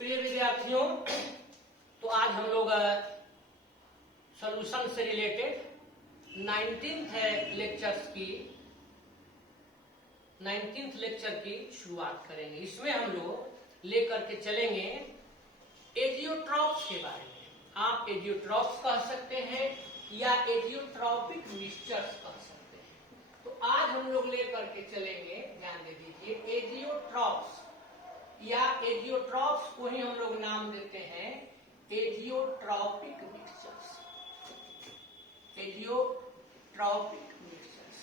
प्रिय विद्यार्थियों, तो आज हम लोग सॉल्यूशन से रिलेटेड 19th लेक्चर की शुरुआत करेंगे। इसमें हम लोग लेकर के चलेंगे एजियोट्रॉप्स के बारे में। आप एजियोट्रॉप्स कह सकते हैं या एजियोट्रॉपिक मिक्सचर्स कह सकते हैं। तो आज हम लोग लेकर के चलेंगे, ध्यान दे दीजिए, एजियोट्रॉप्स या एजियोट्रॉप्स को ही हम लोग नाम देते हैं एजियोट्रॉपिक मिक्सचर्स। Azeotropic mixtures.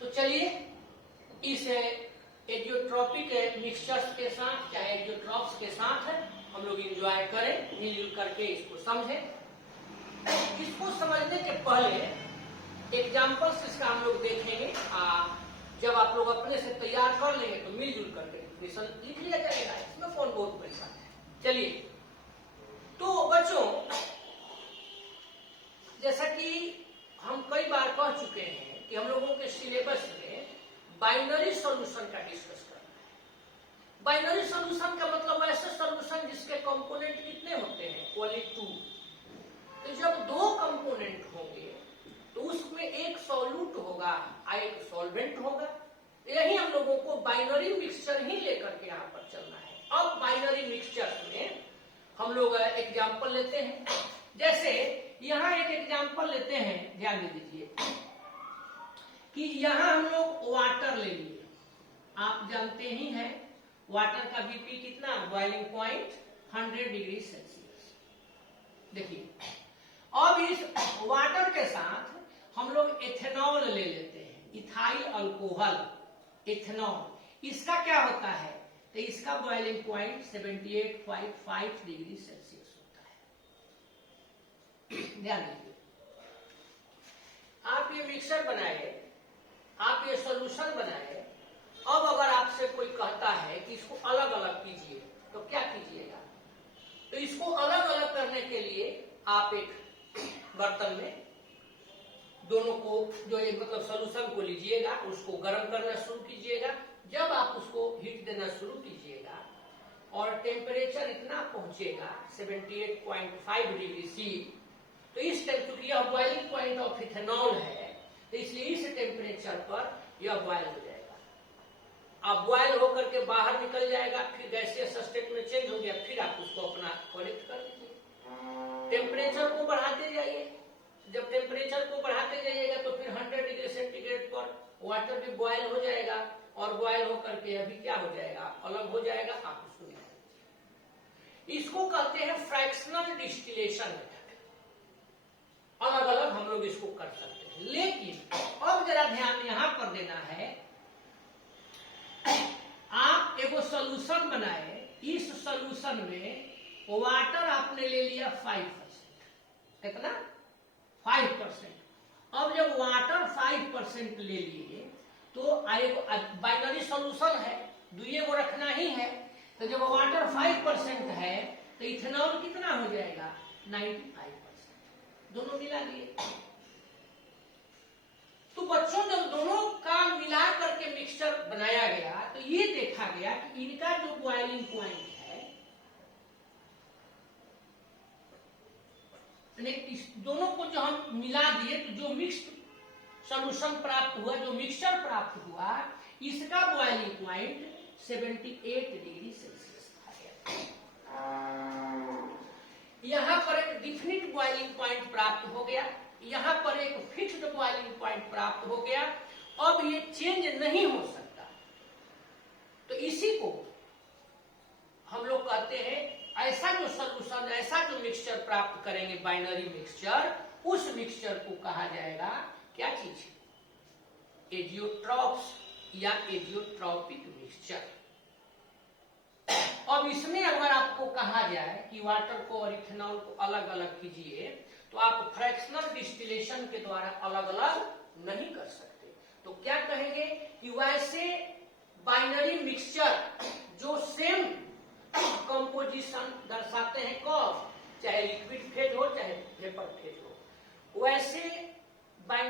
तो चलिए इस एजियोट्रॉपिक मिक्सचर्स के साथ या एजियोट्रॉप्स के साथ हम लोग एंजॉय करें, मिलजुल करके इसको समझें। इसको समझने के पहले एग्जाम्पल्स इसका हम लोग देखेंगे। जब आप लोग अपने से तैयार कर लेंगे तो मिलजुल करके डिफिनेशन लिख लिया जाएगा। इसमें कौन बहुत बड़ी बात है। चलिए, तो बच्चों, जैसा कि हम कई बार कह चुके हैं कि हम लोगों के सिलेबस में बाइनरी सॉल्यूशन का डिस्कस करना है। बाइनरी सॉल्यूशन का मतलब ऐसे सॉल्यूशन जिसके कंपोनेंट कितने होते हैं, ओनली 2। तो जब दो कंपोनेंट होंगे तो उसमें एक सॉल्यूट होगा और एक सॉल्वेंट होगा। यही हम लोगों को बाइनरी मिक्सचर ही लेकर के यहाँ पर चलना है। अब बाइनरी मिक्सचर में हम लोग एग्जाम्पल लेते हैं। जैसे यहाँ एक एग्जाम्पल लेते हैं, ध्यान दे दीजिए कि यहाँ हम लोग वाटर ले लिए। आप जानते ही हैं वाटर का बीपी कितना, बॉइलिंग पॉइंट 100 डिग्री सेल्सियस। देखिए, अब इस वाटर के साथ हम लोग एथेनॉल ले लेते हैं, इथाइल अल्कोहल एथेनॉल। इसका क्या होता है, तो इसका बॉइलिंग पॉइंट 78.5 डिग्री सेल्सियस होता है। ध्यान दीजिए, आप ये मिक्सर बनाए, आप ये सॉल्यूशन बनाए। अब अगर आपसे कोई कहता है कि इसको अलग अलग कीजिए, तो क्या कीजिएगा? तो इसको अलग अलग करने के लिए आप एक बर्तन में दोनों को, जो एक मतलब सॉल्यूशन को लीजिएगा, उसको गर्म करना शुरू कीजिएगा। जब आप उसको हीट देना शुरू कीजिएगा और टेम्परेचर इतना पहुंचेगा 78.5 डिग्री सी, तो इस चूंकि यह बॉइलिंग पॉइंट ऑफ इथेनॉल है, तो इसलिए इस टेम्परेचर पर यह बॉयल हो जाएगा। अब बॉयल होकर के बाहर निकल जाएगा, फिर गैसियस स्टेट में चेंज हो गया, फिर आप उसको अपना कलेक्ट कर लीजिए। टेम्परेचर को बढ़ाते जाइए। जब टेम्परेचर को बढ़ाते जाइएगा तो फिर 100 डिग्री सेंटीग्रेड पर वाटर भी बॉयल हो जाएगा और बॉयल होकर के अभी क्या हो जाएगा, अलग हो जाएगा। आप उसको निकालिए। इसको कहते हैं फ्रैक्शनल डिस्टिलेशन मेथड। अलग अलग हम लोग इसको कर सकते हैं। लेकिन अब जरा ध्यान यहां पर देना है, आप एगो सॉल्यूशन बनाए, इस सॉल्यूशन में वाटर आपने ले लिया 5%। कितना? 5%। अब जब वाटर 5% ले लिए तो बाइनरी सॉल्यूशन है, दुइये को रखना ही है। तो जब वाटर 5% है तो इथेनॉल कितना हो जाएगा, 95%। दोनों मिला लिए। तो बच्चों, जब दोनों का मिला करके मिक्सचर बनाया गया तो ये देखा गया कि इनका जो बॉइलिंग पॉइंट है, इस दोनों को जो हम मिला दिए तो जो मिक्स्ड सॉल्यूशन प्राप्त हुआ, जो मिक्सचर प्राप्त हुआ, इसका बॉइलिंग पॉइंट 78 डिग्री सेल्सियस था। यहां पर एक डिफिनिट बॉइलिंग पॉइंट प्राप्त हो गया, यहां पर एक फिक्स्ड बॉइलिंग पॉइंट प्राप्त हो गया। अब ये चेंज नहीं हो सकता। तो इसी को हम लोग कहते हैं, ऐसा जो सॉल्यूशन, ऐसा जो मिक्सचर प्राप्त करेंगे बाइनरी मिक्सचर, उस मिक्सचर को कहा जाएगा क्या चीज, एजियोट्रॉप्स या एजियोट्रॉपिक मिक्सचर। अब इसमें अगर आपको कहा जाए कि वाटर को और इथेनॉल को अलग अलग कीजिए, तो आप फ्रैक्शनल डिस्टिलेशन के द्वारा अलग अलग नहीं कर सकते। तो क्या कहेंगे कि वैसे बाइनरी मिक्सचर जो सेम कंपोजिशन दर्शाते हैं, कौन, चाहे लिक्विड फेज हो चाहे वेपर फेज हो, वैसे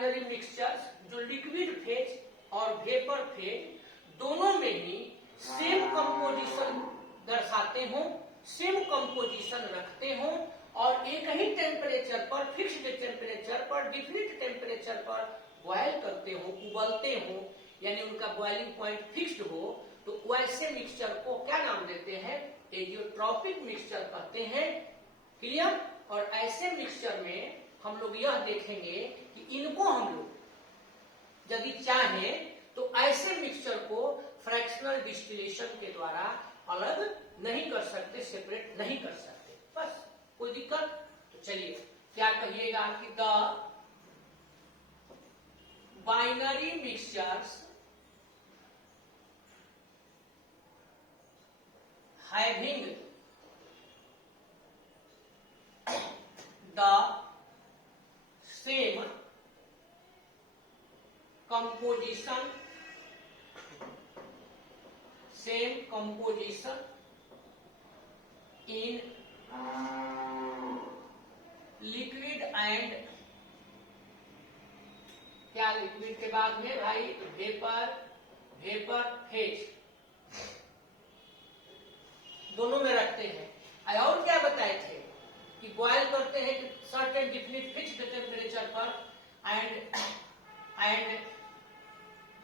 बाइनरी मिक्सचर्स जो लिक्विड फेज और वेपर फेज दोनों में ही सेम कंपोजिशन दर्शाते हो, सेम कंपोजिशन रखते हो और एक ही टेम्परेचर पर, फिक्स्ड टेम्परेचर पर, डिफरेंट टेम्परेचर पर बॉयल करते हो, उबलते हो, यानी उनका बॉइलिंग पॉइंट फिक्स्ड हो, तो वैसे मिक्सचर को क्या नाम देते हैं? एजियोट्रॉपिक मिक्सचर कहते हैं। क्लियर? और ऐसे मिक्सचर में हम लोग यह देखेंगे कि इनको हम लोग यदि चाहें तो ऐसे मिक्सचर को फ्रैक्शनल डिस्टिलेशन के द्वारा अलग नहीं कर सकते, सेपरेट नहीं कर सकते। बस, कोई दिक्कत? तो चलिए क्या कहिएगा कि the binary mixtures having the same composition in liquid and क्या लिक्विड के बाद में भाई वेपर फेज दोनों में रखते हैं। और क्या बताए थे कि बॉयल करते हैं कि सर्टेन डिफिनिट फिक्स्ड टेम्परेचर पर and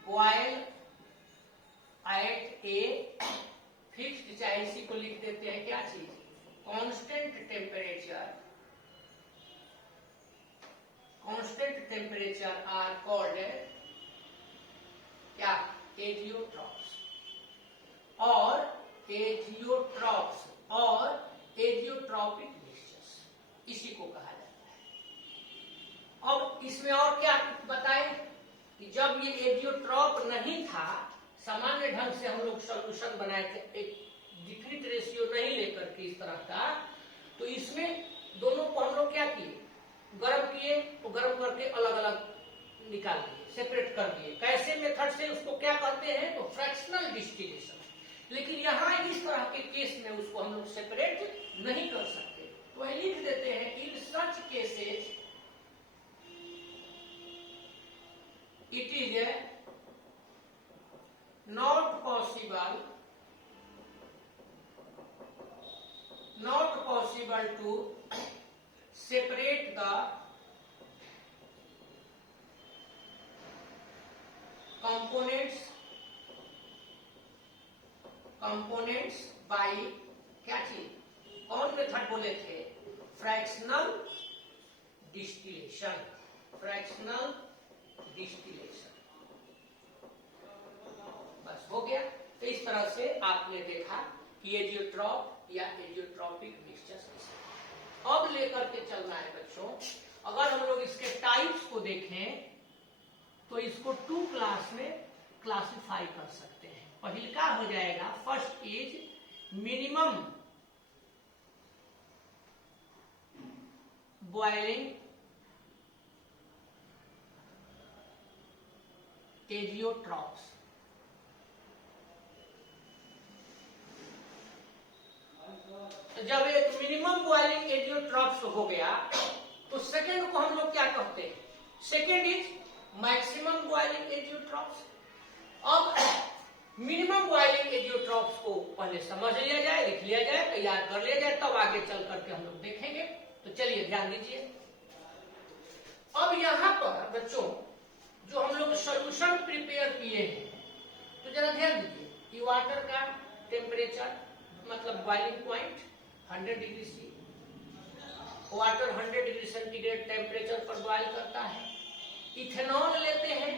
boil at a fixed, चाहे इसी को लिख देते हैं क्या चीज, कांस्टेंट टेम्परेचर आर कॉल्ड क्या? एजियोट्रॉप्स और एजियोट्रॉपिक मिक्सचर्स, इसी को कहा जाता है। अब इसमें और क्या बताएं कि जब ये एजियोट्रॉप नहीं था, सामान्य ढंग से हम लोग सॉल्यूशन बनाए थे, एक डिक्रीट रेशियो नहीं लेकर के इस तरह का, तो इसमें दोनों को हम लोग क्या किए? गर्म किए, तो गर्म करके अलग अलग निकाल दिए, सेपरेट कर दिए। कैसे मेथड से? उसको क्या कहते हैं? तो फ्रैक्शनल डिस्टिलेशन। लेकिन यहां इस तरह के केस में उसको हम लोग सेपरेट नहीं कर सकते, तो लिख देते हैं in such cases it is not possible to separate the components by क्या चीज? कौन मेथड बोले थे? Fractional distillation. बस हो गया। तो इस तरह से आपने देखा कि एजियोट्रॉप या एजियोट्रॉपिक मिक्सचर। अब लेकर के चलना है बच्चों, अगर हम लोग इसके टाइप्स को देखें तो इसको 2 क्लास में क्लासिफाई कर सकते हैं। पहला हो जाएगा, first is minimum boiling azeotropes. जब एक मिनिमम बॉइलिंग एजियोट्रॉप्स हो गया तो सेकेंड को हम लोग क्या कहते हैं? Second is maximum boiling azeotropes. अब मिनिमम बॉइलिंग एजियोट्रॉप्स को पहले समझ लिया जाए, लिख लिया जाए, तैयार कर लिया जाए, तब आगे चल करके हम लोग देखेंगे। तो चलिए ध्यान दीजिए। अब यहां पर बच्चों जो हम लोग सॉल्यूशन प्रिपेयर किए हैं, तो जरा ध्यान दीजिए कि वाटर का टेम्परेचर मतलब boiling point 100 degree C, water 100 degree centigrade temperature पर बॉइल करता है। इथेनॉल लेते हैं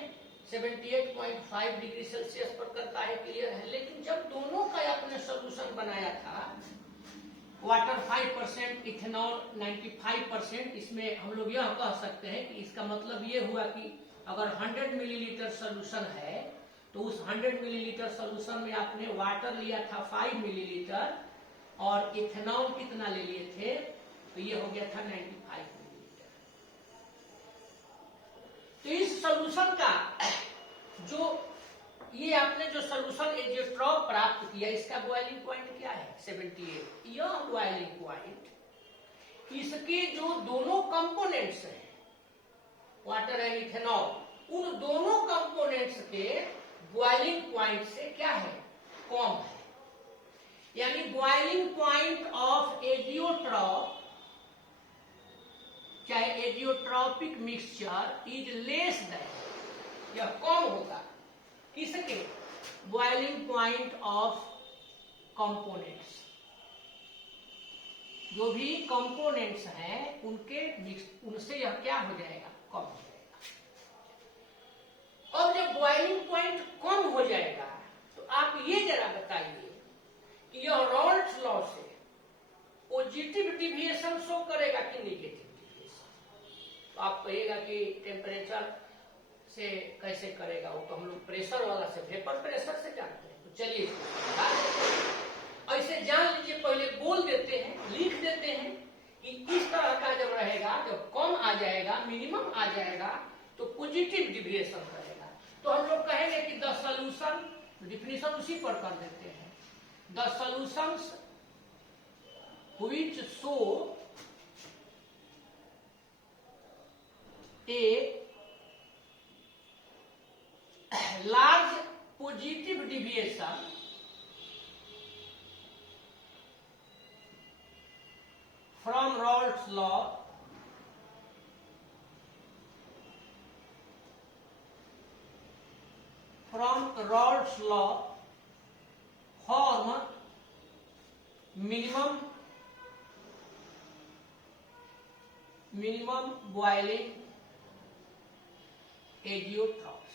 78.5 डिग्री सेल्सियस पर करता है, क्लियर है। लेकिन जब दोनों का आपने सॉल्यूशन बनाया था, वाटर 5%, इथेनॉल 95%, इसमें हम लोग यह कह सकते हैं कि इसका मतलब ये हुआ कि अगर 100 मिलीलीटर सॉल्यूशन है तो उस 100 मिलीलीटर सॉल्यूशन में आपने वाटर लिया था 5 मिलीलीटर और इथेनॉल कितना ले लिए थे? तो ये हो गया था 95 मिलीलीटर। तो इस सॉल्यूशन का जो ये आपने जो सॉल्यूशन एजियोट्रॉप प्राप्त किया, इसका बॉइलिंग पॉइंट क्या है? 78। यह बॉइलिंग पॉइंट इसके जो दोनों कंपोनेंट्स हैं, वाटर एंड इथेनॉल, उन दोनों कंपोनेंट्स के बॉइलिंग पॉइंट से क्या है, कम है। यानी बॉइलिंग पॉइंट ऑफ एजियोट्रॉप, चाहे azeotropic mixture is less than, यह कम होगा किसके, बॉइलिंग पॉइंट ऑफ कंपोनेंट्स, जो भी कंपोनेंट्स हैं उनके उनसे यह क्या हो जाएगा, कम हो जाएगा। अब जब बॉइलिंग पॉइंट कम हो जाएगा तो आप ये जरा बताइए कि यह रॉल्ट्स लॉ से पॉजिटिव डिविएशन शो करेगा कि नेगेटिव डिविएशन। तो आप कहिएगा कि टेम्परेचर से कैसे करेगा, वो तो हम लोग प्रेशर वाला से, वेपर प्रेशर से जानते हैं। तो चलिए ऐसे जान लीजिए, पहले बोल देते हैं, लिख देते हैं कि इस तरह का जब रहेगा, जब कम आ जाएगा, मिनिमम आ जाएगा, तो पॉजिटिव डिविएशन करेगा। तो हम लोग कहेंगे कि द सॉल्यूशन, डिफिनेशन उसी पर कर देते हैं, the solutions which show A large positive deviation from Raoult's law form minimum boiling azeotropes.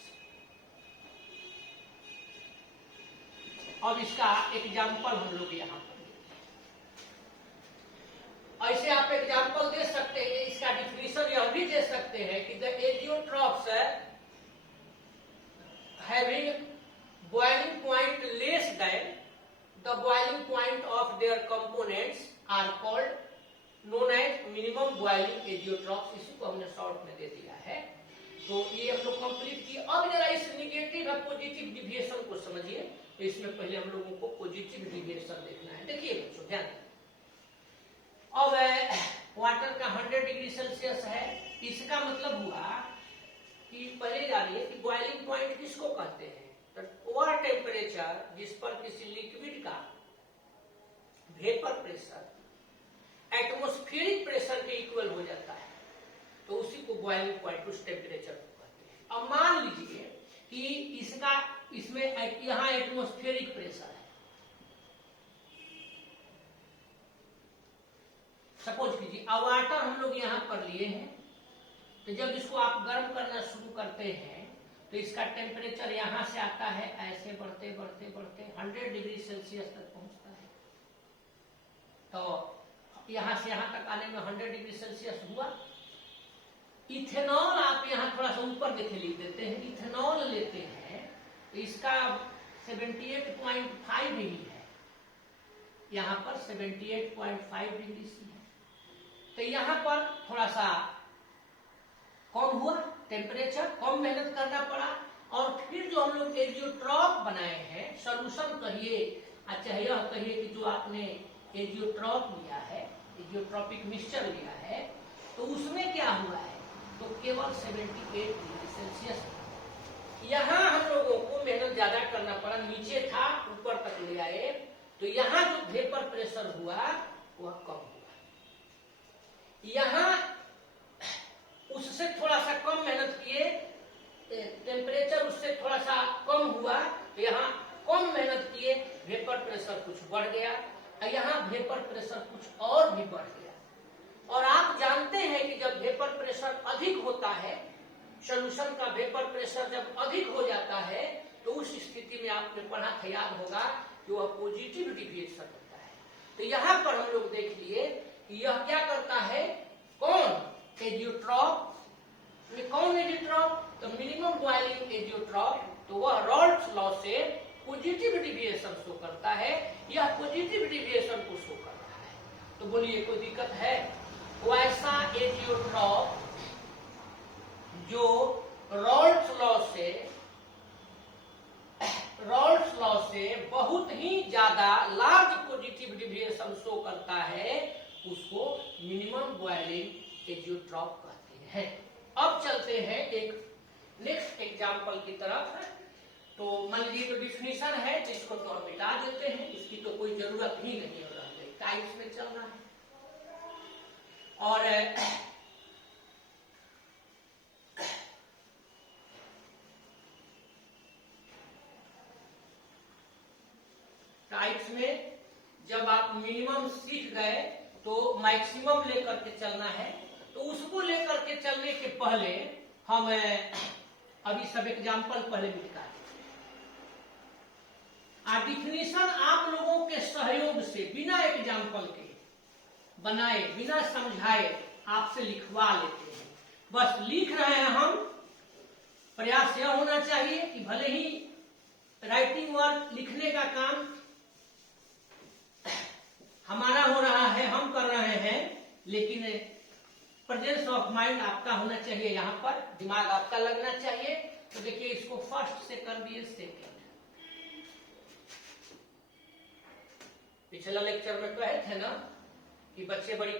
अब इसका एग्जाम्पल हम लोग यहां पर ऐसे आप एग्जाम्पल दे सकते हैं, इसका डिफिनेशन यह भी दे सकते हैं कि the azeotropes having boiling point less than the boiling point of their components are called known as minimum boiling azeotropes. इसी को हमने शॉर्ट में दे दिया है। तो ये हम लोग कंप्लीट किए। अब जरा इस निगेटिव और पॉजिटिव डिविएशन को समझिए। तो इसमें पहले हम लोगों को पॉजिटिव डिविएशन देखना है। देखिए बच्चों ध्यान, अब वाटर का 100 डिग्री सेल्सियस है, इसका मतलब हुआ कि पहले जानिए कि बॉइलिंग पॉइंट किसको कहते हैं। तो वह टेम्परेचर जिस पर किसी लिक्विड का वेपर प्रेशर एटमॉस्फेरिक प्रेशर के इक्वल हो जाता है, तो उसी को बॉइलिंग पॉइंट, उस टेम्परेचर को कहते हैं। अब मान लीजिए कि इसमें यहां एटमॉस्फेरिक प्रेशर है, सपोज कीजिए। अब वाटर हम लोग यहां पर लिए हैं, तो जब इसको आप गर्म करना शुरू करते हैं तो इसका टेम्परेचर यहां से आता है, ऐसे बढ़ते बढ़ते बढ़ते 100 डिग्री सेल्सियस तक पहुंचता है। तो यहां से यहां तक आने में 100 डिग्री सेल्सियस हुआ। इथेनॉल आप यहां थोड़ा सा ऊपर देखे लिख देते हैं, इथेनॉल लेते हैं तो इसका 78.5 डिग्री है, यहां पर 78.5 डिग्री सी है। तो यहां पर थोड़ा सा कम हुआ टेम्परेचर, कम मेहनत करना पड़ा। और फिर जो हम लोग एजियोट्रॉप बनाए हैं, सोल्यूशन कहिए, अच्छा यह कहिए कि जो आपने एजियोट्रॉप लिया है, एजियोट्रॉपिक मिक्सचर लिया है, तो उसमें क्या हुआ है, तो केवल 78 डिग्री सेल्सियस। यहां हम लोगों को मेहनत ज्यादा करना पड़ा, नीचे था ऊपर तक ले आए, तो यहां जो वेपर प्रेशर हुआ वह कम हुआ। यहां उससे थोड़ा सा कम मेहनत किए, टेम्परेचर उससे थोड़ा सा कम हुआ, तो यहाँ कम मेहनत किए, वेपर प्रेशर कुछ बढ़ गया, यहाँ वेपर प्रेशर कुछ और भी बढ़ गया। और आप जानते हैं कि जब वेपर प्रेशर अधिक होता है, सोल्यूशन का वेपर प्रेशर जब अधिक हो जाता है, तो उस स्थिति में आपने पढ़ा था, याद होगा कि वह पॉजिटिव डिविएशन होता है। तो यहाँ पर हम लोग देख लिए कि यह क्या करता है, कौन एजियोट्रॉप, कौन एजियोट्रॉप, तो मिनिमम बॉइलिंग एजियोट्रॉप, तो वह रॉल्ट्स लॉ से पॉजिटिव डिविएशन शो करता है, यह पॉजिटिव डिविएशन को शो करता है। तो बोलिए कोई दिक्कत है? वैसा एजियोट्रॉप जो रॉल्ट्स लॉ से बहुत ही ज्यादा लार्ज पॉजिटिव डिविएशन शो करता है, उसको मिनिमम बॉइलिंग एजियोट्रॉप कहते हैं। अब चलते हैं एक नेक्स्ट एग्जाम्पल की तरफ। तो मान लीजिए तो डिफिनीशन है, जिसको तो हम मिटा देते हैं, इसकी तो कोई जरूरत ही नहीं है, टाइप्स में चलना है। और टाइप्स में जब आप मिनिमम सीख गए तो मैक्सिमम लेकर के चलना है। तो उसको लेकर के चलने के पहले हम अभी सब एग्जाम्पल पहले मिटा देते हैं। डिफिनीशन आप लोगों के सहयोग से बिना एग्जाम्पल के बनाए, बिना समझाए आपसे लिखवा लेते हैं। बस लिख रहे हैं हम। प्रयास यह होना चाहिए कि भले ही राइटिंग वर्क लिखने का काम हमारा हो रहा है, हम कर रहे हैं, लेकिन प्रेजेंस ऑफ माइंड आपका होना चाहिए, यहाँ पर दिमाग आपका लगना चाहिए। तो देखिए इसको फर्स्ट से कर दिए सेकेंड। पिछला लेक्चर में कहे थे ना कि बच्चे बड़ी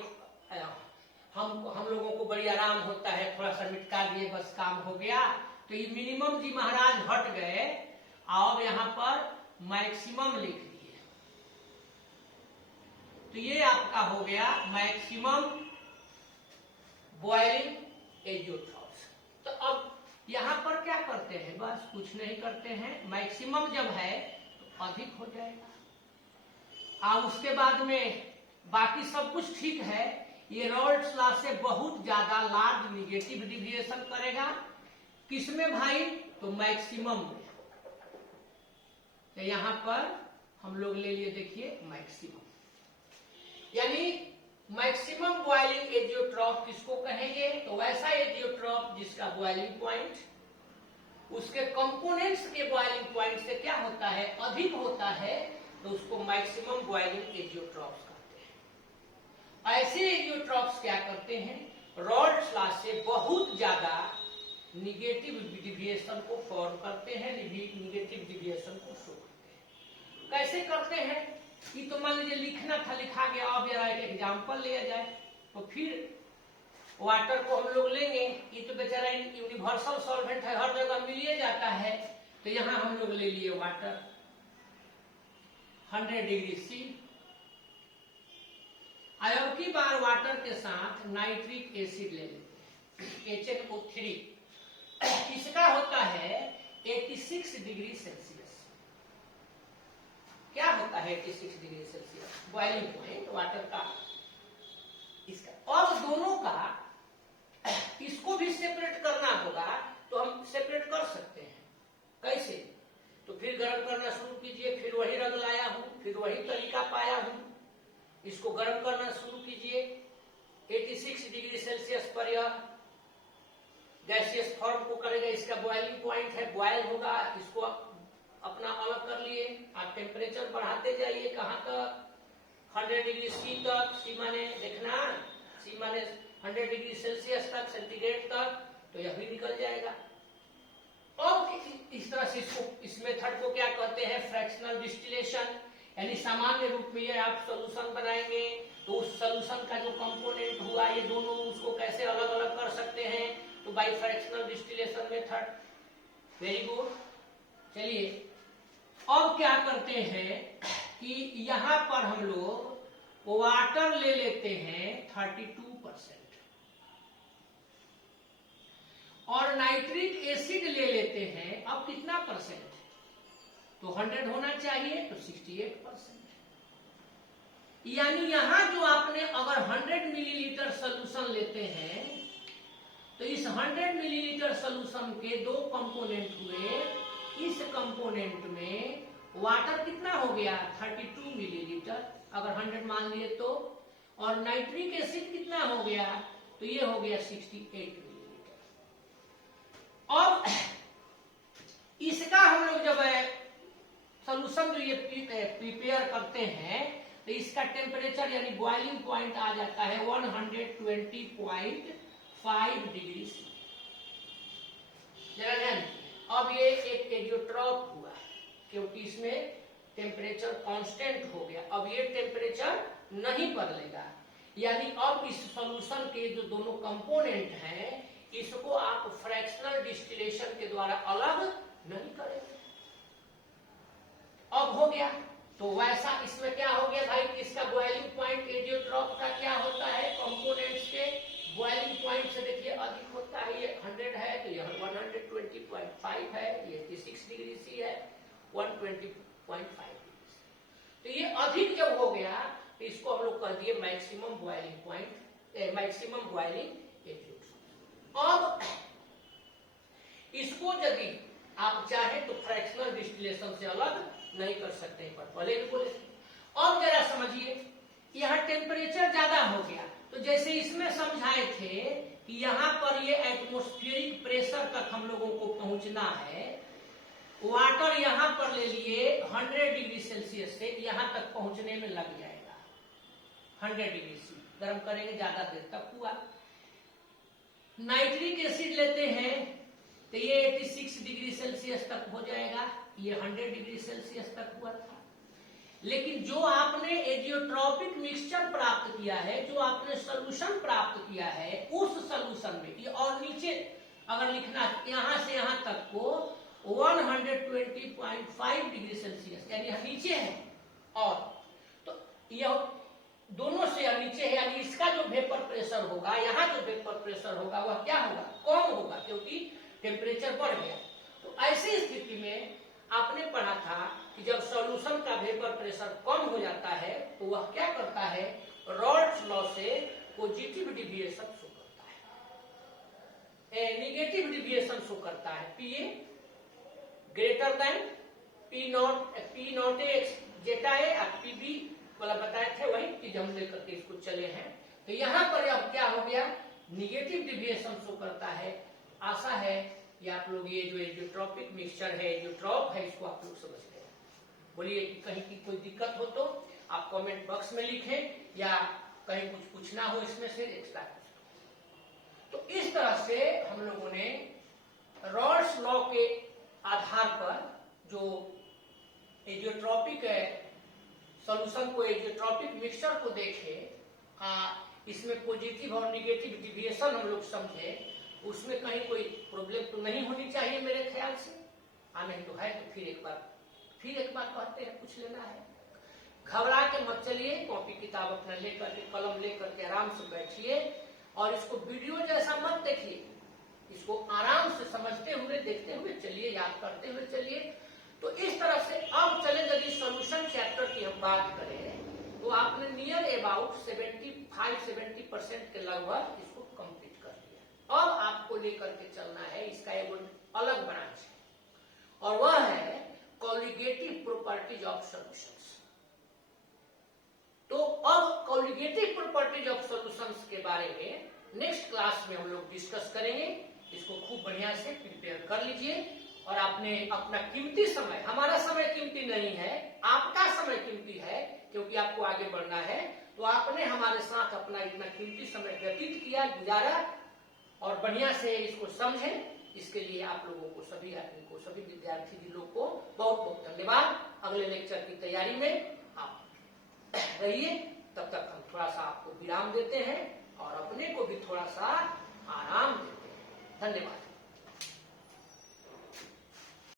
हम लोगों को बड़ी आराम होता है, थोड़ा सा मिटका दिए बस काम हो गया। तो ये मिनिमम जी महाराज हट गए और यहाँ पर मैक्सिमम लिख दिए। तो ये आपका हो गया मैक्सिमम बॉइलिंग एजियोट्रॉप्स। तो अब यहाँ पर क्या करते हैं, बस कुछ नहीं करते हैं। मैक्सिमम जब है तो अधिक हो जाएगा और उसके बाद में बाकी सब कुछ ठीक है। ये रॉल्ट्स लॉ से बहुत ज्यादा लार्ज निगेटिव डिविएशन करेगा। किसमें भाई, तो मैक्सिमम में। तो यहां पर हम लोग ले लिए, देखिए मैक्सिमम, यानी मैक्सिमम बॉइलिंग एजियोट्रॉप किसको कहेंगे, तो वैसा एजियोट्रॉप जिसका बॉइलिंग पॉइंट उसके कंपोनेंट्स के बॉइलिंग पॉइंट से क्या होता है, अधिक होता है, तो उसको मैक्सिमम बॉइलिंग एजियोट्रॉप्स कहते हैं। ऐसे एजियोट्रॉप्स क्या करते हैं, रॉल्ट्स लॉ से बहुत ज्यादा निगेटिव डिविएशन को फॉर्म करते हैं, निगेटिव डिविएशन को शो करते हैं। कैसे करते हैं कि तो मान लीजिए लिखना था, लिखा गया, अब जरा एक एग्जाम्पल लिया जाए। तो फिर वाटर को हम लोग लेंगे, ये तो बेचारा यूनिवर्सल सॉल्वेंट है, हर जगह मिल जाता है। तो यहां हम लोग ले लिए वाटर 100 डिग्री सी। अब की बार वाटर के साथ नाइट्रिक एसिड ले लेते हैं, HNO3। इसका होता है 86 डिग्री सेल्सियस। क्या होता है 86 degree Celsius, boiling point water का इसका। और दोनों का इसको भी सेपरेट करना होगा, तो हम सेपरेट कर सकते हैं। कैसे, तो फिर गर्म करना शुरू कीजिए, फिर वही रंग लाया हूं, फिर वही तरीका पाया हूं। इसको गर्म करना शुरू कीजिए 86 डिग्री सेल्सियस पर, यह गैसियस फॉर्म को करेगा, इसका बॉइलिंग पॉइंट है, बॉयल होगा। इसको अपना अलग कर लिए, आप टेम्परेचर बढ़ाते जाइए, कहां तक, 100 डिग्री सी तक। सी माने देखना, सी माने 100 डिग्री सेल्सियस तक, सेंटीग्रेड तक, तो यह भी निकल जाएगा। और इस तरह से इस मेथड को क्या कहते हैं, फ्रैक्शनल डिस्टिलेशन। यानी सामान्य रूप में ये आप सोल्यूशन बनाएंगे तो उस सोल्यूशन का जो कंपोनेंट हुआ, ये दोनों उसको कैसे अलग अलग कर सकते हैं, तो by fractional distillation method. Very good. चलिए अब क्या करते हैं कि यहां पर हम लोग वाटर ले लेते हैं 32% और नाइट्रिक एसिड ले लेते हैं, अब कितना परसेंट, तो 100 होना चाहिए, तो 68%। यानी यहां जो आपने अगर 100 मिलीलीटर सोल्यूशन लेते हैं, तो इस 100 मिलीलीटर सोल्यूशन के दो कंपोनेंट हुए। इस कंपोनेंट में वाटर कितना हो गया, 32 मिलीलीटर, अगर 100 मान लिए तो। और नाइट्रिक एसिड कितना हो गया, तो ये हो गया 68 मिलीलीटर। अब इसका हम लोग जब सोल्यूशन जो ये प्रिपेयर करते हैं, तो इसका टेम्परेचर यानी बॉइलिंग पॉइंट आ जाता है 120.5 डिग्री सी। जरा ध्यान, अब ये एक एजियोट्रॉप हुआ क्योंकि इसमें टेम्परेचर कांस्टेंट हो गया। अब ये टेम्परेचर नहीं बदलेगा, यानी अब इस सॉल्यूशन के जो दोनों कंपोनेंट हैं, इसको आप फ्रैक्शनल डिस्टिलेशन के द्वारा अलग नहीं करेंगे। अब हो गया, तो वैसा इसमें क्या हो गया भाई, इसका बॉइलिंग पॉइंट एजियोट्रॉप का क्या होता है, कंपोनेंट्स के बॉइलिंग पॉइंट से देखिए अधिक होता है। ये 100 है तो यह 120.5 है, ये 6 डिग्री सी है 120.5 डिग्री। तो ये अधिक जब हो गया तो इसको हम लोग कर दिए maximum boiling point, maximum boiling azeotrope. अब इसको यदि आप चाहें तो फ्रैक्शनल डिस्टिलेशन से अलग नहीं कर सकते, पर पहले भी बोले। अब जरा समझिए, यहाँ टेम्परेचर ज्यादा हो गया तो जैसे इसमें समझाए थे कि यहाँ पर ये एटमॉस्फेरिक प्रेशर तक हम लोगों को पहुंचना है। वाटर यहाँ पर ले लिए 100 डिग्री सेल्सियस से यहाँ तक पहुंचने में लग जाएगा 100 डिग्री सी, गर्म करेंगे ज्यादा देर तक हुआ। नाइट्रिक एसिड लेते हैं तो ये 86 डिग्री सेल्सियस तक हो जाएगा, ये 100 डिग्री सेल्सियस तक हुआ था। लेकिन जो आपने एजियोट्रॉपिक मिक्सचर प्राप्त किया है, जो आपने सॉल्यूशन प्राप्त किया है, उस सॉल्यूशन में ये और नीचे अगर लिखना यहां से यहां तक को 120.5 डिग्री सेल्सियस यानी नीचे है, और तो यह दोनों से नीचे है, यानी इसका जो वेपर प्रेशर होगा, यहाँ जो वेपर प्रेशर होगा वह क्या होगा, कम होगा, क्योंकि टेम्परेचर बढ़ गया। तो ऐसी स्थिति में आपने पढ़ा था कि जब सॉल्यूशन का वेपर प्रेशर कम हो जाता है तो वह क्या करता है, रॉल्ट्स लॉ से पॉजिटिव डिविएशन शो करता है, नेगेटिव डिविएशन शो करता है। PA greater than P naught X zeta है, और पीबी वाला बताए थे वही चीज हम लेकर के इसको चले हैं। तो यहाँ पर अब क्या हो गया, निगेटिव डिविएशन शो करता है। आशा है कि आप लोग ये जो एजियोट्रॉपिक मिक्सचर है, एजियोट्रॉप है, इसको आप लोग समझ गए। बोलिए कि कहीं की कोई दिक्कत हो तो आप कमेंट बॉक्स में लिखें, या कहीं कुछ पूछना हो इसमें से एक्स्ट्रा कुछ। तो इस तरह से हम लोगों ने रॉल्ट्स लॉ के आधार पर जो एजियोट्रॉपिक सॉल्यूशन को, एजियोट्रॉपिक मिक्सचर को देखे, इसमें पॉजिटिव और निगेटिव डिविएशन हम लोग समझे, उसमें कहीं कोई प्रॉब्लम तो नहीं होनी चाहिए मेरे ख्याल से। नहीं तो है तो फिर एक बार कहते हैं, पूछ लेना है। घबरा के मत चलिए, कॉपी किताब अपना लेकर के, कलम लेकर के आराम से बैठिए, और इसको वीडियो जैसा मत देखिए, इसको आराम से समझते हुए, देखते हुए चलिए, याद करते हुए चलिए। तो इस तरह से अब चले, यदि सॉल्यूशन चैप्टर की हम बात करें तो आपने नियर अबाउट 75-70% के लगभग इसको कंप्लीट कर दिया। अब आपको लेकर के चलना है, इसका एक अलग ब्रांच है, और वह है कॉलिगेटिव प्रॉपर्टीज ऑफ सॉल्यूशंस। तो अब कॉलिगेटिव प्रॉपर्टीज ऑफ सॉल्यूशंस के बारे में नेक्स्ट क्लास में हम लोग डिस्कस करेंगे। इसको खूब बढ़िया से प्रिपेयर कर लीजिए, और आपने अपना कीमती समय, हमारा समय कीमती नहीं है, आपका समय कीमती है, क्योंकि आपको आगे बढ़ना है। तो आपने हमारे साथ अपना इतना कीमती समय व्यतीत किया, गुजारा, और बढ़िया से इसको समझें। इसके लिए आप लोगों को, सभी आदमी को, सभी विद्यार्थी जी लोग को बहुत बहुत धन्यवाद। अगले लेक्चर की तैयारी में आप रहिए, तब तक हम थोड़ा सा आपको विराम देते हैं और अपने को भी थोड़ा सा आराम देते हैं। धन्यवाद।